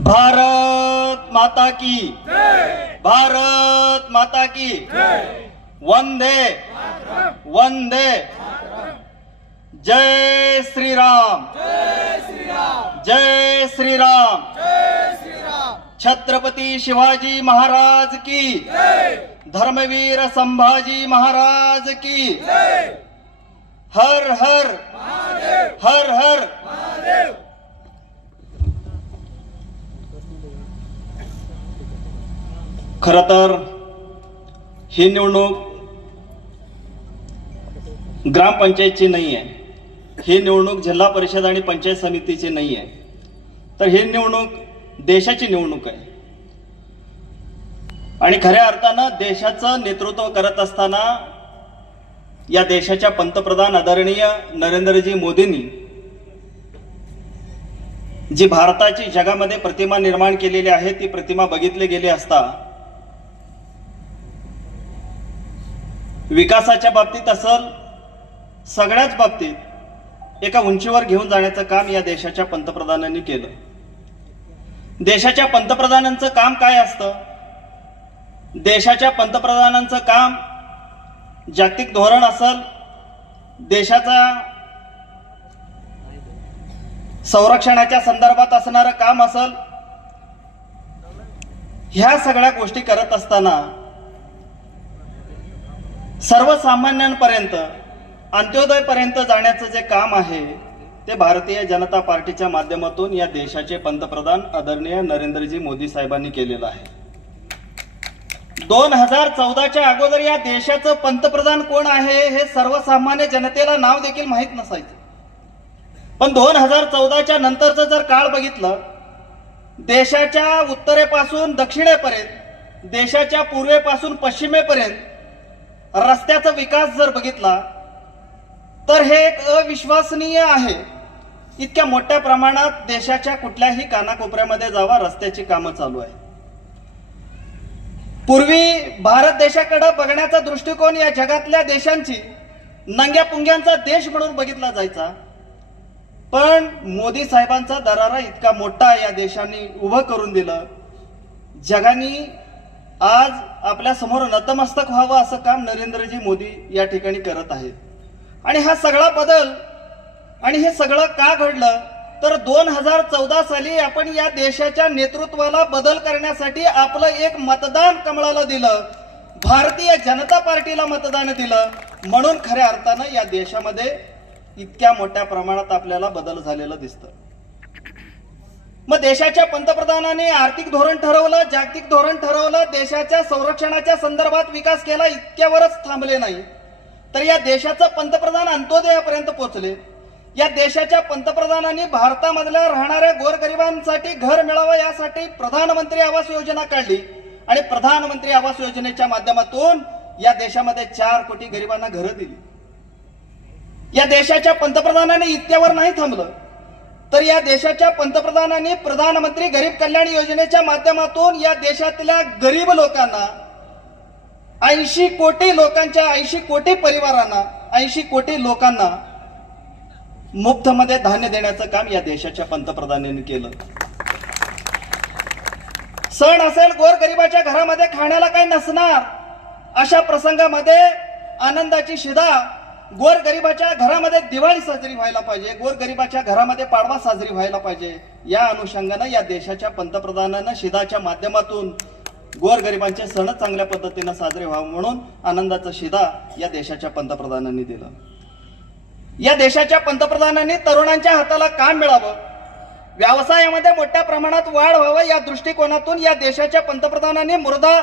भारत माता की। भारत माता की। वंदे। वंदे। जय श्रीराम। जय श्रीराम। छत्रपती शिवाजी महाराज की। धर्मवीर संभाजी महाराज की। हर हर। हर हर। खरं तर ही निवडणूक ग्रामपंचायतची नाही आहे ही निवडणूक जिल्हा परिषद आणि पंचायत समितीची नाही आहे तर ही निवडणूक देशाची निवडणूक आहे. आणि खऱ्या अर्थानं देशाचं नेतृत्व करत असताना या देशाच्या पंतप्रधान आदरणीय नरेंद्रजी मोदींनी जी भारताची जगामध्ये प्रतिमा निर्माण केलेली आहे ती प्रतिमा बघितली गेली असता विकासाच्या बाबतीत असल सगळ्याच बाबतीत एका उंचीवर घेऊन जाण्याचं काम या देशाच्या पंतप्रधानांनी केलं. देशाच्या पंतप्रधानांचं काम काय असतं? देशाच्या पंतप्रधानांचं काम जागतिक धोरण असल देशाचा संरक्षणाच्या संदर्भात असणारं काम असल ह्या सगळ्या गोष्टी करत असताना सर्वसामान्यांपर्यंत अंत्योदयपर्यंत जाण्याचं जे काम आहे ते भारतीय जनता पार्टीच्या माध्यमातून या देशाचे पंतप्रधान आदरणीय नरेंद्रजी मोदी साहेबांनी केलेलं आहे. दोन हजार चौदाच्या अगोदर या देशाचं पंतप्रधान कोण आहे हे सर्वसामान्य जनतेला नाव देखील माहीत नसायचं. पण दोन हजार चौदाच्या नंतरचं जर काळ बघितलं देशाच्या उत्तरेपासून दक्षिणेपर्यंत देशाच्या पूर्वेपासून पश्चिमेपर्यंत रस्त्याचा विकास जर बघितला तर हे एक अविश्वसनीय आहे. इतक्या मोठ्या प्रमाणात देशाच्या कुठल्याही कानाकोपऱ्यामध्ये जावा रस्त्याची कामं चालू आहे पूर्वी भारत देशाकडे बघण्याचा दृष्टिकोन या जगातल्या देशांची नंग्या पुंग्यांचा देश म्हणून बघितला जायचा. पण मोदी साहेबांचा दरारा इतका मोठा या देशांनी उभं करून दिलं. जगाने आज आपल्यासमोर नतमस्तक व्हावं असं काम नरेंद्रजी मोदी या ठिकाणी करत आहेत. आणि हा सगळा बदल आणि हे सगळं का घडलं? तर दोन हजार चौदा साली आपण या देशाच्या नेतृत्वाला बदल करण्यासाठी आपलं एक मतदान कमळाला दिलं. भारतीय जनता पार्टीला मतदान दिलं. म्हणून खऱ्या अर्थानं या देशामध्ये इतक्या मोठ्या प्रमाणात आपल्याला बदल झालेला दिसतं. मग देशाच्या पंतप्रधानांनी आर्थिक धोरण ठरवलं जागतिक धोरण ठरवलं देशाच्या संरक्षणाच्या संदर्भात विकास केला इतक्यावरच थांबले नाही. तर या देशाचं पंतप्रधान अंत्योदयापर्यंत पोहोचले. या देशाच्या पंतप्रधानांनी भारतामधल्या राहणाऱ्या गोरगरिबांसाठी घर मिळावं यासाठी प्रधानमंत्री आवास योजना काढली. आणि प्रधानमंत्री आवास योजनेच्या माध्यमातून या देशामध्ये चार कोटी गरिबांना घरं दिली. या देशाच्या पंतप्रधानाने इतक्यावर नाही थांबलं. तर या देशाच्या पंतप्रधानांनी प्रधानमंत्री गरीब कल्याण योजनेच्या माध्यमातून या देशातल्या गरीब लोकांना ऐंशी कोटी लोकांच्या ऐंशी कोटी परिवारांना ऐंशी कोटी लोकांना मुफ्तमध्ये धान्य देण्याचं काम या देशाच्या पंतप्रधानांनी केलं. सण असेल गोरगरिबाच्या घरामध्ये खाण्याला काही नसणार अशा प्रसंगामध्ये आनंदाची शिदा गोरगरिबाच्या घरामध्ये दिवाळी साजरी व्हायला पाहिजे गोरगरिबाच्या घरामध्ये पाडवा साजरी व्हायला पाहिजे या अनुषंगानं या देशाच्या पंतप्रधानानं शिदाच्या माध्यमातून गोरगरिबांचे सण चांगल्या पद्धतीनं साजरे व्हावं म्हणून आनंदाचा शिदा या देशाच्या पंतप्रधानांनी दिला. या देशाच्या पंतप्रधानांनी तरुणांच्या हाताला काम मिळावं व्यवसायामध्ये मोठ्या प्रमाणात वाढ व्हावं या दृष्टिकोनातून या देशाच्या पंतप्रधानांनी मृदा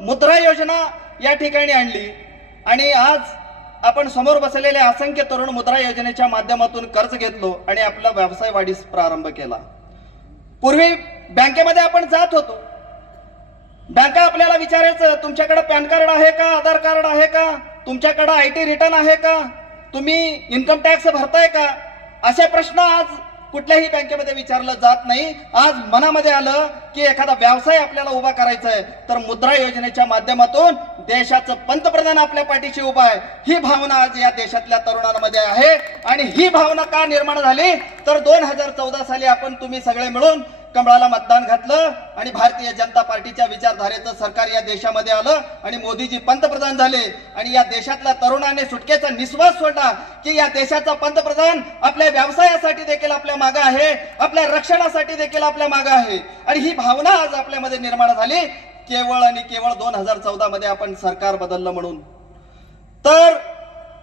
मुद्रा योजना या ठिकाणी आणली. आणि आज आपण समोर बसलेले असंख्य तरुण मुद्रा योजनेच्या माध्यमातून कर्ज घेतलो आणि आपला व्यवसाय वाढीस प्रारंभ केला. पूर्वी बँकेमध्ये आपण जात होतो. बँका आपल्याला विचारायचं तुमच्याकडे पॅन कार्ड आहे का आधार कार्ड आहे का तुमच्याकडे आय टी रिटर्न आहे का तुम्ही इन्कम टॅक्स भरताय का? असे प्रश्न आज कुठल्याही बँकेमध्ये विचारलं जात नाही. आज मनामध्ये आलं की एखादा व्यवसाय आपल्याला उभा करायचा आहे तर मुद्रा योजनेच्या माध्यमातून देशाचं पंतप्रधान आपल्या पाठीशी उभा आहे. ही भावना आज या देशातल्या तरुणांमध्ये आहे. आणि ही भावना का निर्माण झाली? तर दोन हजार चौदा साली आपण तुम्ही सगळे मिळून कमळाला मतदान घातलं आणि भारतीय जनता पार्टीच्या विचारधारेचं सरकार या देशामध्ये आलं आणि मोदीजी पंतप्रधान झाले. आणि या देशातल्या तरुणाने सुटकेचा निश्वास सोडला की या देशाचा पंतप्रधान आपल्या व्यवसायासाठी देखील आपल्या मागं आहे आपल्या रक्षणासाठी देखील आपल्या मागं आहे. आणि ही भावना आज आपल्यामध्ये निर्माण झाली. केवळ आणि केवळ दोन हजार चौदा मध्ये आपण सरकार बदललं म्हणून. तर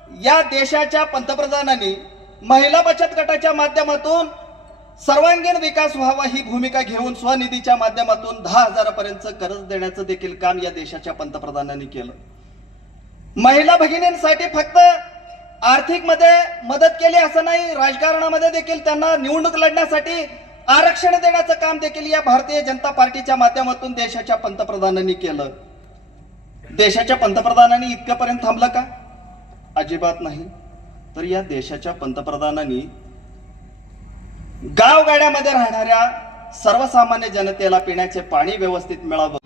या देशाच्या पंतप्रधानांनी महिला बचत गटाच्या माध्यमातून सर्वांगीण विकास व्हावा ही भूमिका घेऊन स्वनिधीच्या माध्यमातून दहा हजारापर्यंत कर्ज देण्याचं देखील काम या देशाच्या पंतप्रधानांनी केलं. महिला भगिनींसाठी फक्त आर्थिकमध्ये मदत केली असं नाही राजकारणामध्ये देखील त्यांना निवडणूक लढण्यासाठी आरक्षण देण्याचं काम देखील या भारतीय जनता पार्टीच्या माध्यमातून देशाच्या पंतप्रधानांनी केलं. देशाच्या पंतप्रधानांनी इतकंपर्यंत थांबलं का? अजिबात नाही. तर या देशाच्या पंतप्रधानांनी गावगाड्यामध्ये राहणाऱ्या सर्वसामान्य जनतेला पिण्याचे पाणी व्यवस्थित मिळावं.